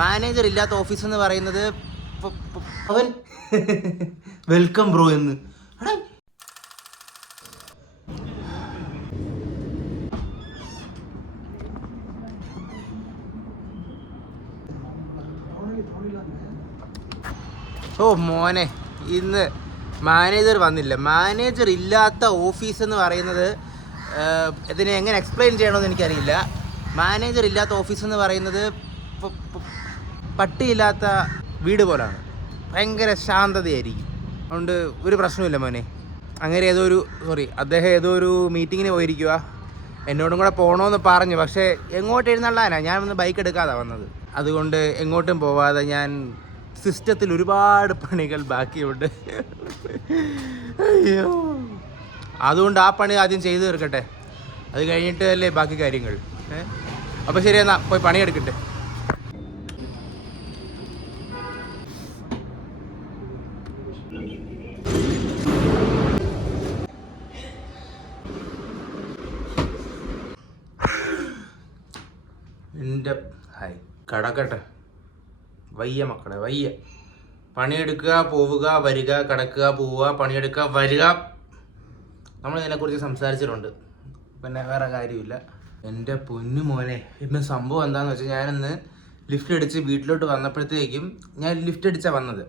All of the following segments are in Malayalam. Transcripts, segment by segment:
മാനേജർ ഇല്ലാത്ത ഓഫീസ് എന്ന് പറയുന്നത് അവൻ വെൽക്കം ബ്രോ എന്ന്. ഓ മോനെ, ഇന്ന് മാനേജർ വന്നില്ല. മാനേജർ ഇല്ലാത്ത ഓഫീസ് എന്ന് പറയുന്നത് ഇതിനെ എങ്ങനെ എക്സ്പ്ലെയിൻ ചെയ്യണമെന്ന് എനിക്കറിയില്ല. മാനേജർ ഇല്ലാത്ത ഓഫീസ് എന്ന് പറയുന്നത് പട്ടിയില്ലാത്ത വീട് പോലാണ്. ഭയങ്കര ശാന്തതയായിരിക്കും. അതുകൊണ്ട് ഒരു പ്രശ്നമില്ല മോനെ. അങ്ങനെ അദ്ദേഹം ഏതോ ഒരു മീറ്റിങ്ങിന് പോയിരിക്കുക. എന്നോടും കൂടെ പോകണമെന്ന് പറഞ്ഞു. പക്ഷേ എങ്ങോട്ട് എഴുന്നള്ളാനാ, ഞാൻ ഒന്ന് ബൈക്ക് എടുക്കാതെ വന്നത്. അതുകൊണ്ട് എങ്ങോട്ടും പോവാതെ ഞാൻ സിസ്റ്റത്തിൽ ഒരുപാട് പണികൾ ബാക്കിയുണ്ട്. അയ്യോ, അതുകൊണ്ട് ആ പണി ആദ്യം ചെയ്തു തീർക്കട്ടെ. അത് കഴിഞ്ഞിട്ട് അല്ലേ ബാക്കി കാര്യങ്ങൾ. അപ്പോൾ ശരി, എന്നാൽ പോയി പണിയെടുക്കട്ടെ. എൻ്റെ ഹായ് കടക്കട്ടെ. വയ്യ മക്കളെ, വയ്യ. പണിയെടുക്കുക, പോവുക, വരിക, കിടക്കുക, പോവുക, പണിയെടുക്കുക, വരിക. നമ്മൾ ഇതിനെക്കുറിച്ച് സംസാരിച്ചിട്ടുണ്ട്. പിന്നെ വേറെ കാര്യമില്ല. എൻ്റെ പൊന്നു മോനെ, ഇന്ന് സംഭവം എന്താണെന്ന് വെച്ചാൽ, ഞാനിന്ന് ലിഫ്റ്റ് അടിച്ച് വീട്ടിലോട്ട് വന്നപ്പോഴത്തേക്കും, ഞാൻ ലിഫ്റ്റ് അടിച്ചാണ് വന്നത്.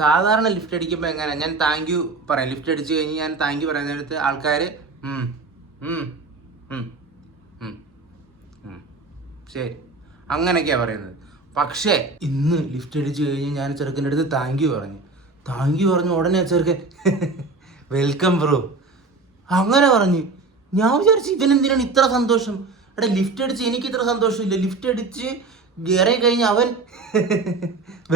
സാധാരണ ലിഫ്റ്റ് അടിക്കുമ്പോൾ എങ്ങനെ, ഞാൻ താങ്ക് യു പറയാം. ലിഫ്റ്റ് അടിച്ച് കഴിഞ്ഞ് ഞാൻ താങ്ക് യു പറയുന്ന നേരത്ത് ആൾക്കാർ ശരി അങ്ങനെയൊക്കെയാണ് പറയുന്നത്. പക്ഷേ ഇന്ന് ലിഫ്റ്റ് അടിച്ച് കഴിഞ്ഞ് ഞാൻ ചെറുക്കൻ്റെ അടുത്ത് താങ്ക് യു പറഞ്ഞു ഉടനെ ചെറുക്കൻ വെൽക്കം ബ്രോ അങ്ങനെ പറഞ്ഞു. ഞാൻ വിചാരിച്ചു ഇവനെന്തിനാണ് ഇത്ര സന്തോഷം. എടാ, ലിഫ്റ്റ് അടിച്ച് എനിക്ക് ഇത്ര സന്തോഷമില്ല. ലിഫ്റ്റ് അടിച്ച് ഇറങ്ങി കഴിഞ്ഞ് അവൻ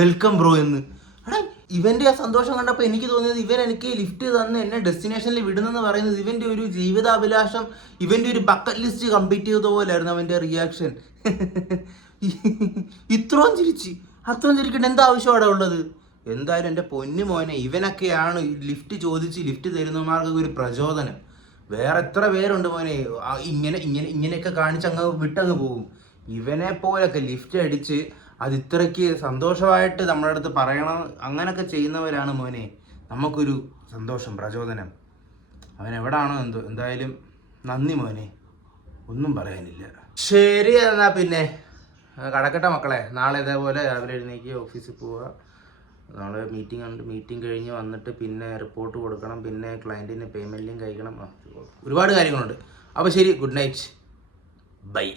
വെൽക്കം ബ്രോ എന്ന്. എടാ, ഇവൻ്റെ ആ സന്തോഷം കണ്ടപ്പോൾ എനിക്ക് തോന്നിയത്, ഇവൻ എനിക്ക് ലിഫ്റ്റ് തന്ന് എന്നെ ഡെസ്റ്റിനേഷനിൽ വിടുന്നെന്ന് പറയുന്നത് ഇവൻ്റെ ഒരു ജീവിതാഭിലാഷം, ഇവൻ്റെ ഒരു ബക്കറ്റ് ലിസ്റ്റ് കംപ്ലീറ്റ് ചെയ്ത പോലെയായിരുന്നു അവൻ്റെ റിയാക്ഷൻ. ഇത്രയും ചിരിക്കേണ്ട എന്താ ആവശ്യം അവിടെ ഉള്ളത്? എന്തായാലും എൻ്റെ പൊന്നു മോനെ, ഇവനൊക്കെയാണ് ലിഫ്റ്റ് ചോദിച്ച് ലിഫ്റ്റ് തരുന്നവന്മാർക്കൊക്കെ ഒരു പ്രചോദനം. വേറെ എത്ര പേരുണ്ട് മോനെ ഇങ്ങനെയൊക്കെ കാണിച്ച് വിട്ടങ്ങ് പോകും. ഇവനെ പോലൊക്കെ ലിഫ്റ്റ് അടിച്ച് അത് ഇത്രയ്ക്ക് സന്തോഷമായിട്ട് നമ്മുടെ അടുത്ത് പറയണം, അങ്ങനെയൊക്കെ ചെയ്യുന്നവരാണ് മോനെ നമുക്കൊരു സന്തോഷം, പ്രചോദനം. അവൻ എവിടാണോ എന്തോ. എന്തായാലും നന്ദി മോനെ, ഒന്നും പറയാനില്ല. ശരി, എന്നാൽ പിന്നെ കടക്കട്ടെ മക്കളെ. നാളെ ഇതേപോലെ രാവിലെ എഴുന്നേക്ക് ഓഫീസിൽ പോവുക. നാളെ മീറ്റിംഗ് ഉണ്ട്. മീറ്റിംഗ് കഴിഞ്ഞ് വന്നിട്ട് പിന്നെ റിപ്പോർട്ട് കൊടുക്കണം, പിന്നെ ക്ലയൻറ്റിന് പേയ്മെൻറ്റും കഴിക്കണം. ഒരുപാട് കാര്യങ്ങളുണ്ട്. അപ്പോൾ ശരി, ഗുഡ് നൈറ്റ്, ബൈ.